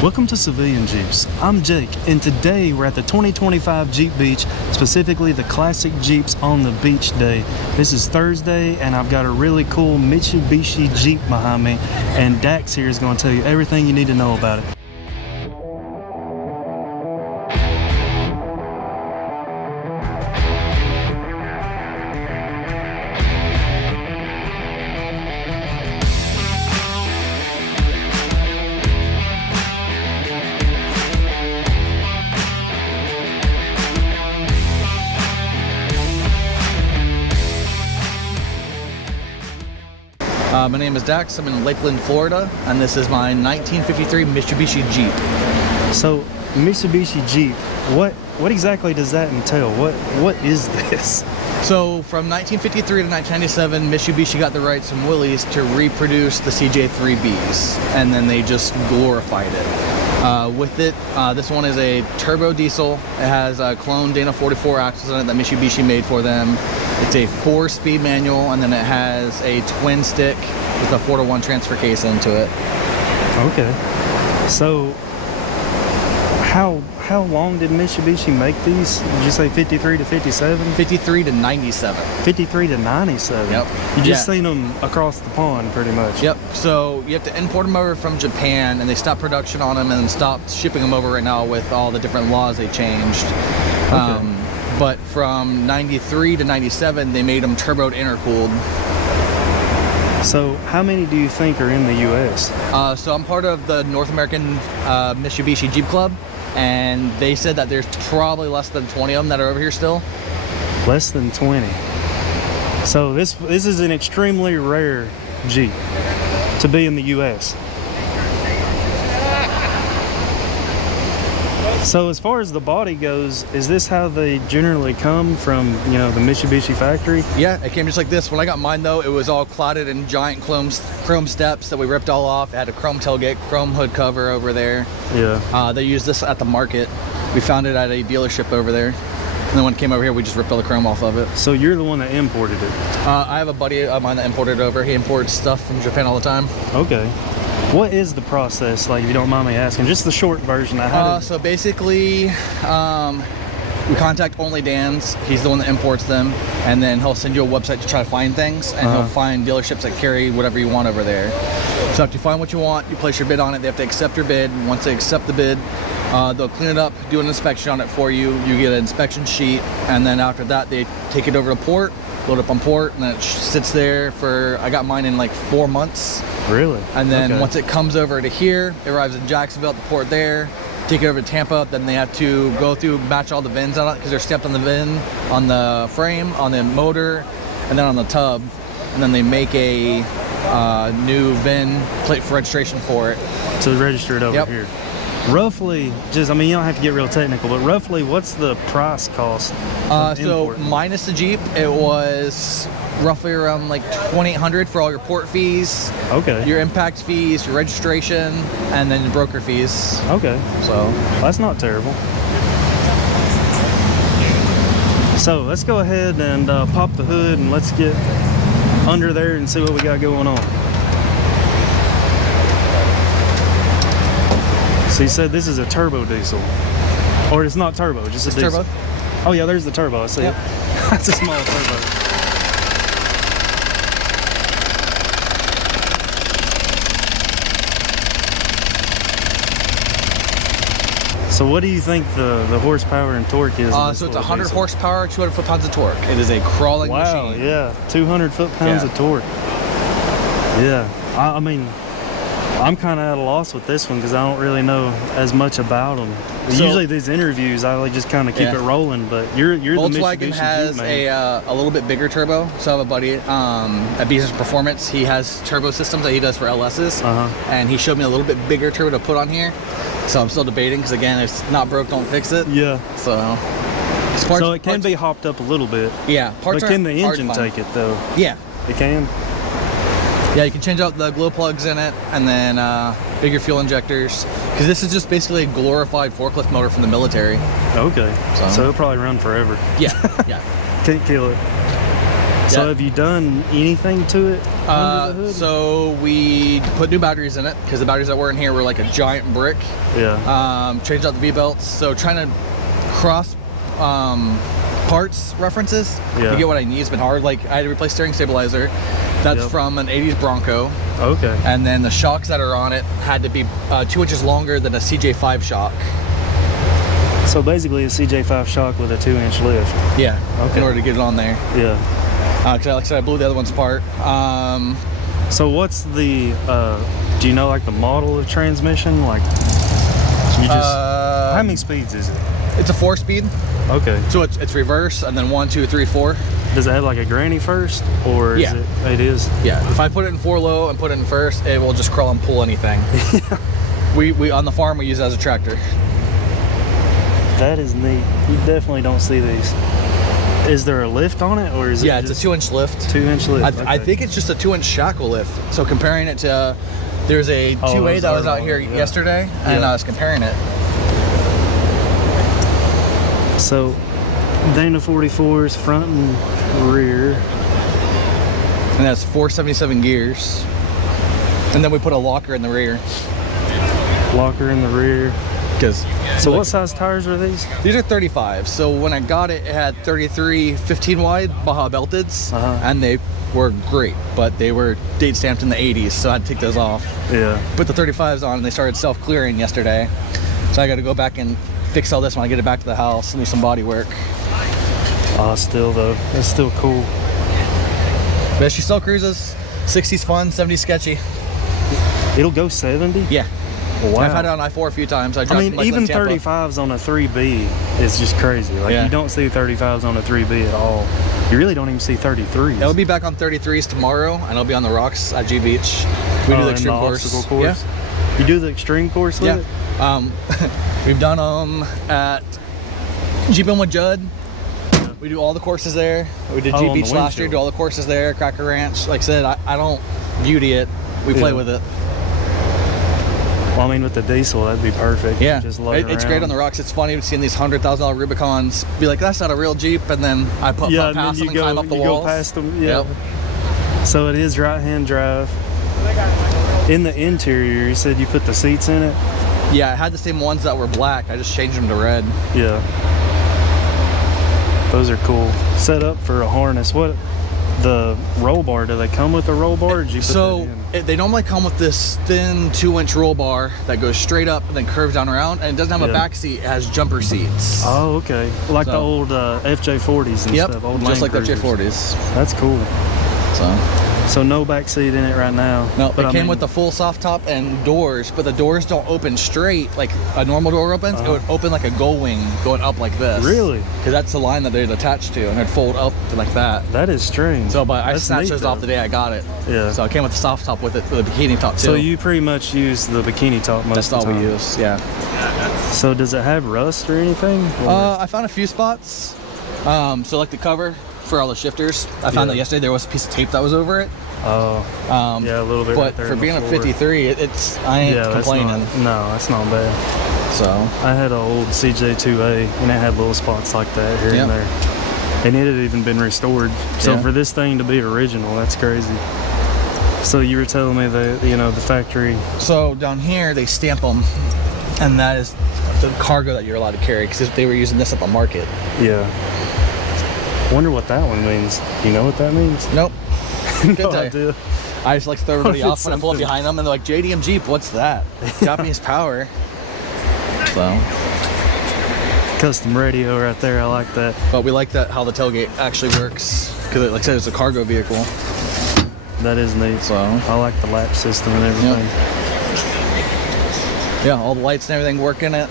Welcome to Civilian Jeeps. I'm Jake, and today we're at the 2025 Jeep Beach, specifically the classic Jeeps on the beach day. This is Thursday, and I've got a really cool Mitsubishi Jeep behind me, and Dax here is going to tell you everything you need to know about it. My name is Dax. I'm in Lakeland, Florida, and this is my 1953 Mitsubishi Jeep. So, Mitsubishi Jeep, what exactly does that entail? What is this? So, from 1953 to 1997, Mitsubishi got the rights from Willys to reproduce the CJ3Bs, and then they just glorified it. With it, this one is a turbo diesel. It has a clone Dana 44 axles in it that Mitsubishi made for them. It's a 4-speed manual, and then it has a twin stick with a 4-to-1 transfer case into it. Okay. So, how long did Mitsubishi make these? Did you say 53 to 57? 53 to 97. 53 to 97? Yep. You just seen them across the pond, pretty much. Yep. So you have to import them over from Japan, and they stopped production on them and stopped shipping them over right now with all the different laws they changed. Okay. But from 93 to 97, they made them turboed intercooled. So how many do you think are in the U.S.? So I'm part of the North American Mitsubishi Jeep Club, and they said that there's probably less than 20 of them that are over here still. Less than 20. So this is an extremely rare Jeep to be in the U.S. So as far as the body goes, is this how they generally come from, the Mitsubishi factory? Yeah, it came just like this. When I got mine though, it was all clouded in giant chrome steps that we ripped all off. It had a chrome tailgate, chrome hood cover over there. Yeah. They used this at the market. We found it at a dealership over there. And then when it came over here, we just ripped all the chrome off of it. So you're the one that imported it? I have a buddy of mine that imported it over. He imports stuff from Japan all the time. Okay. What is the process, like, if you don't mind me asking? Just the short version. So basically, we contact only Dan's. He's the one that imports them, and then he'll send you a website to try to find things, and he'll find dealerships that carry whatever you want over there. So after you find what you want, you place your bid on it. They have to accept your bid. Once they accept the bid, they'll clean it up, do an inspection on it for you. You get an inspection sheet, and then after that, they take it over to port, load up on port, and then it sits there for, I got mine in like 4 months. Really? And then once it comes over to here, it arrives in Jacksonville at the port there, take it over to Tampa, then they have to go through, match all the VINs on it, because they're stamped on the VIN, on the frame, on the motor, and then on the tub. And then they make a new VIN plate for registration for it. To register it over here. Roughly, you don't have to get real technical, but roughly, what's the price cost? So minus the Jeep, it was roughly around like $2,800 for all your port fees. Okay. Your impact fees, your registration, and then your broker fees. Okay. So that's not terrible. So let's go ahead and pop the hood and let's get under there and see what we got going on. So you said this is a turbo diesel, or it's not turbo, just a diesel. Turbo. Oh yeah, there's the turbo. I see it. That's a small turbo. So what do you think the horsepower and torque is? So it's 100 horsepower, 200 foot-pounds of torque. It is a crawling machine. Wow, yeah, 200 foot-pounds of torque. Yeah, I mean, I'm kind of at a loss with this one because I don't really know as much about them. So, usually these interviews, I like just kind of keep it rolling, but you're the Volkswagen Mitsubishi has Jeep man. a little bit bigger turbo. So I have a buddy at Business Performance. He has turbo systems that he does for LSs, and he showed me a little bit bigger turbo to put on here. So I'm still debating because, again, if it's not broke, don't fix it. Yeah. So it can be hopped up a little bit. Yeah. But can the engine take it though? Yeah. It can? Yeah, you can change out the glow plugs in it, and then bigger fuel injectors. Because this is just basically a glorified forklift motor from the military. Okay. So it'll probably run forever. Yeah, yeah. Can't kill it. So Yeah. have you done anything to it under the hood? So we put new batteries in it because the batteries that were in here were like a giant brick. Yeah. Changed out the V-belts. So trying to cross parts references Yeah. to get what I need has been hard. Like I had to replace steering stabilizer. That's Yep. from an 80s Bronco. Okay. And then the shocks that are on it had to be 2 inches longer than a CJ5 shock. So basically a CJ5 shock with a 2-inch lift. Yeah. Okay. In order to get it on there. Yeah. Like I said, I blew the other ones apart. So what's the, do you know like the model of transmission? Like you just, how many speeds is it? It's a 4-speed. Okay. So it's reverse and then 1, 2, 3, 4. Does it have like a granny first or is Yeah. it is? Yeah. If I put it in 4 low and put it in first, it will just crawl and pull anything. We on the farm we use it as a tractor. That is neat. You definitely don't see these. Is there a lift on it or is it Yeah, it's just a 2-inch lift. 2-inch lift? I Okay. think it's just a 2-inch shackle lift. So comparing it to, there's a 2A those that was are out here yeah. yesterday, and Yeah. I was comparing it. So Dana 44s front and rear. And that's 477 gears. And then we put a locker in the rear. Locker in the rear. Because So what size tires are these? these are 35. So when I got it, it had 33 15 wide Baja Belteds, and they were great, but they were date stamped in the 80s, so I had to take those off. Yeah. Put the 35s on, and they started self-clearing yesterday. So I got to go back and fix all this when I get it back to the house and do some body work. Still though, it's still cool. But she still cruises. 60's fun, 70's sketchy. It'll go 70? Yeah. Wow. I've had it on I-4 a few times. I I mean, like, even Tampa. 35s on a 3B is just crazy. Like, Yeah. you don't see 35s on a 3B at all. You really don't even see 33s. It'll be back on 33s tomorrow, and I'll be on the rocks at G Beach. We do the in extreme obstacle course. course? You do the extreme course with Yeah. it? We've done them at Jeep with Judd. We do all the courses there. We did Oh, G on the Beach last year, windshield. do all the courses there, Cracker Ranch. Like I said, I don't beauty it. We play Yeah. with it. Well, I mean, with the diesel, that'd be perfect. Yeah, Just load it's great around. on the rocks. It's funny seeing these $100,000 Rubicons be like, that's not a real Jeep, and then I put Yeah, and then past you them and climb up the you walls. go past them. Yeah. Yep. So it is right-hand drive. In the interior, you said you put the seats in it? Yeah, I had the same ones that were black. I just changed them to red. Yeah. Those are cool. Set up for a harness. What, the roll bar, do they come with a roll bar or did you put So that in? they normally come with this thin 2-inch roll bar that goes straight up and then curves down around, and it doesn't have a Yeah. back seat. It has jumper seats. Oh, okay. Like the So- old FJ40s and Yep, stuff. Old just Land like the Cruisers. J40s. That's cool. So no back seat in it right now. No, but it I came mean, with the full soft top and doors, but the doors don't open straight like a normal door opens. It would open like a gull wing going up like this. Really? Because that's the line that they'd attach to, and it'd fold up like that. That is strange. So, but I That's snatched neat, those off though. the day I got it. Yeah. So it came with the soft top with it, with a bikini top too. So you pretty much use the bikini top most That's of all the time. we use. Yeah. So does it have rust or anything? Or- I found a few spots. So like the cover for all the shifters, I found Yeah. that yesterday there was a piece of tape that was over it. Oh, yeah, a little bit. But right there for in the being a floor. 53, it's I ain't Yeah, complaining. That's not, no, that's not bad. So I had an old CJ2A and it had little spots like that here Yep. and there. And it had even been restored. So Yeah. for this thing to be original, that's crazy. So you were telling me that, you know, the factory. So down here they stamp them, and that is the cargo that you're allowed to carry because they were using this at the market. Yeah. Wonder what that one means. Do you know what that means? Nope. No Couldn't tell you. idea. I just like to throw everybody What if off when I it's pull up something- behind them, and they're like, JDM Jeep, what's that? Japanese power. So, Custom radio right there. I like that. but we like that how the tailgate actually works because, like I said, it's a cargo vehicle. That is neat. So, I like the latch system and everything. yeah, all the lights and everything work in it.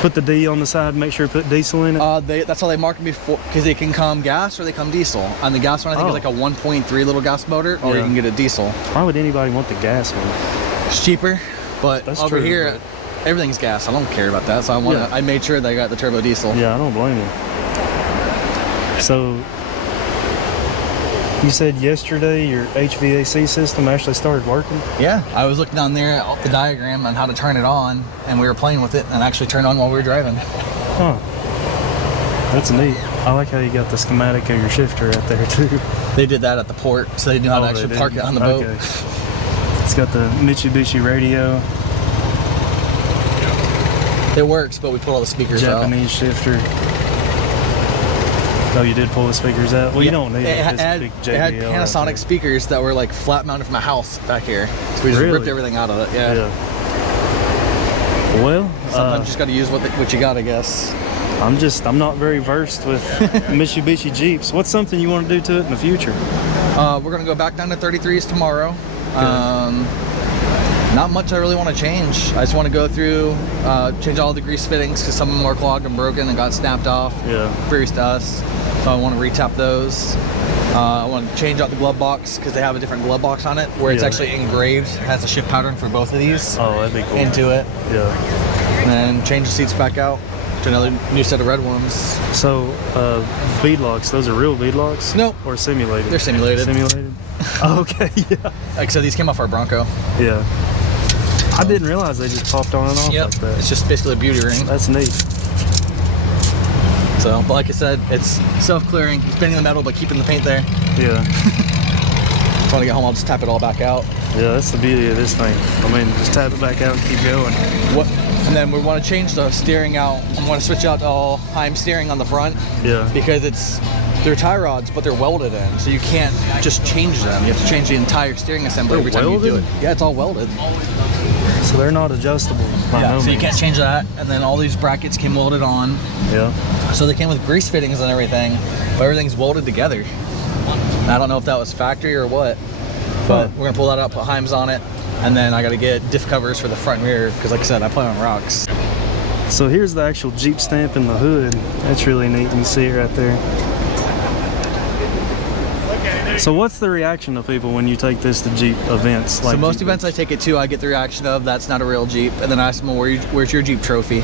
Put the D on the side. Make sure to put diesel in it. That's how they mark them before, because they can come gas or they come diesel. And the gas one I think is like a 1.3 little gas motor, or you Yeah. can get a diesel. Why would anybody want the gas one? It's cheaper, but That's over true, here, everything's gas. I don't care about that, so I made sure they got the turbo diesel. Yeah, I don't blame you. So, you said yesterday your HVAC system actually started working? Yeah, I was looking down there at the diagram on how to turn it on, and we were playing with it and actually turned on while we were driving. Huh. That's neat. I like how you got the schematic of your shifter right there too. They did that at the port, so they knew how to actually park it on the boat. Okay. It's got the Mitsubishi radio. It works, but we put all the speakers out. Japanese shifter. Oh, you did pull the speakers out? Well, you don't need it. It had Panasonic speakers that were like flat mounted from a house back here. So we just ripped everything out of it. Yeah. Well, sometimes you just got to use what you got, I guess. I'm not very versed with Mitsubishi Jeeps. What's something you want to do to it in the future? We're gonna go back down to 33s tomorrow. Not much I really want to change. I just want to go through, change all the grease fittings because some of them are clogged and broken and got snapped off. Previous to us. So I want to retap those. I want to change out the glove box because they have a different glove box on it where it's actually engraved, has a shift pattern for both of these. Oh, that'd be cool. Into it. Yeah. And then change the seats back out to another new set of red ones. So, bead locks, those are real bead locks? No. Or simulated? They're simulated. Simulated? Oh, okay, yeah. Like I said, these came off our Bronco. Yeah. I didn't realize they just popped on and off like that. It's just basically a beauty ring. That's neat. So, but like I said, it's self-clearing. It's bending the metal, but keeping the paint there. Yeah. So when I get home, I'll just tap it all back out. Yeah, that's the beauty of this thing. I mean, just tap it back out and keep going. And then we want to change the steering out. I want to switch out to all Heim steering on the front. Yeah. Because they're tie rods, but they're welded in, so you can't just change them. You have to change the entire steering assembly every time you do it. Yeah, it's all welded. So they're not adjustable by no means. So you can't change that. And then all these brackets came welded on. Yeah. So they came with grease fittings and everything, but everything's welded together. I don't know if that was factory or what, but we're gonna pull that up, put Heims on it, and then I gotta get diff covers for the front and rear because, like I said, I play on rocks. So here's the actual Jeep stamp in the hood. That's really neat. You can see it right there. So what's the reaction of people when you take this to Jeep events? So most events I take it to, I get the reaction of, that's not a real Jeep, and then I ask them, well, where's your Jeep trophy?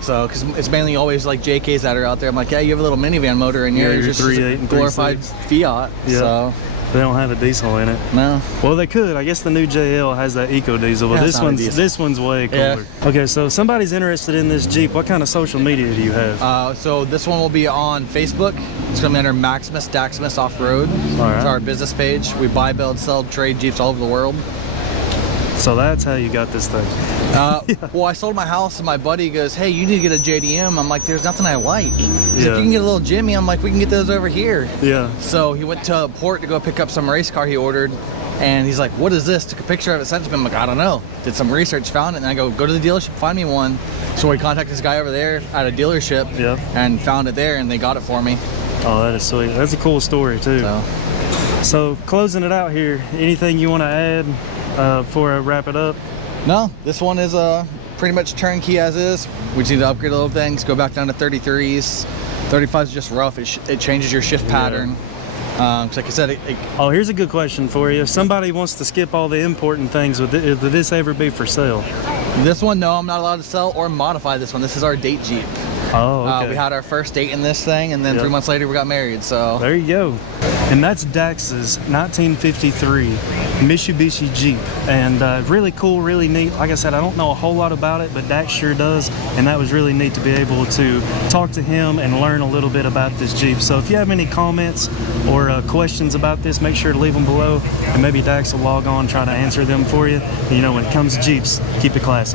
So, because it's mainly always like JKs that are out there. I'm like, yeah, you have a little minivan motor in here. Yeah, your just 3.8 and glorified 3.6. Fiat. Yeah. So they don't have a diesel in it. No. Well, they could. I guess the new JL has that eco diesel, but this one's way cooler. Yeah. Okay, so if somebody's interested in this Jeep, what kind of social media do you have? So this one will be on Facebook. It's going to be under Maximus Daximus Off-Road. Right. It's our business page. We buy, build, sell, trade Jeeps all over the world. So that's how you got this thing. Well, I sold my house and my buddy goes, hey, you need to get a JDM. I'm like, there's nothing I like. He's like, you can get a little Jimmy. I'm like, we can get those over here. Yeah. So he went to a port to go pick up some race car he ordered. And he's like, what is this? Took a picture of it, sent to him. I'm like, I don't know. Did some research, found it. And I go to the dealership, find me one. So we contacted this guy over there at a dealership and found it there, and they got it for me. Oh, that is sweet. That's a cool story, too. So closing it out here, anything you want to add before I wrap it up? No, this one is pretty much turnkey as is. We just need to upgrade a little things, go back down to 33s. 35s is just rough. It changes your shift pattern. Like I said, oh, here's a good question for you. If somebody wants to skip all the important things, would this ever be for sale? This one, no, I'm not allowed to sell or modify this one. This is our date Jeep. Oh, okay. We had our first date in this thing, and then 3 months later we got married, so. There you go. And that's Dax's 1953 Mitsubishi Jeep. And really cool, really neat. Like I said, I don't know a whole lot about it, but Dax sure does. And that was really neat to be able to talk to him and learn a little bit about this Jeep. So if you have any comments or questions about this, make sure to leave them below. And maybe Dax will log on, try to answer them for you. And, you know, when it comes to Jeeps, keep it classic.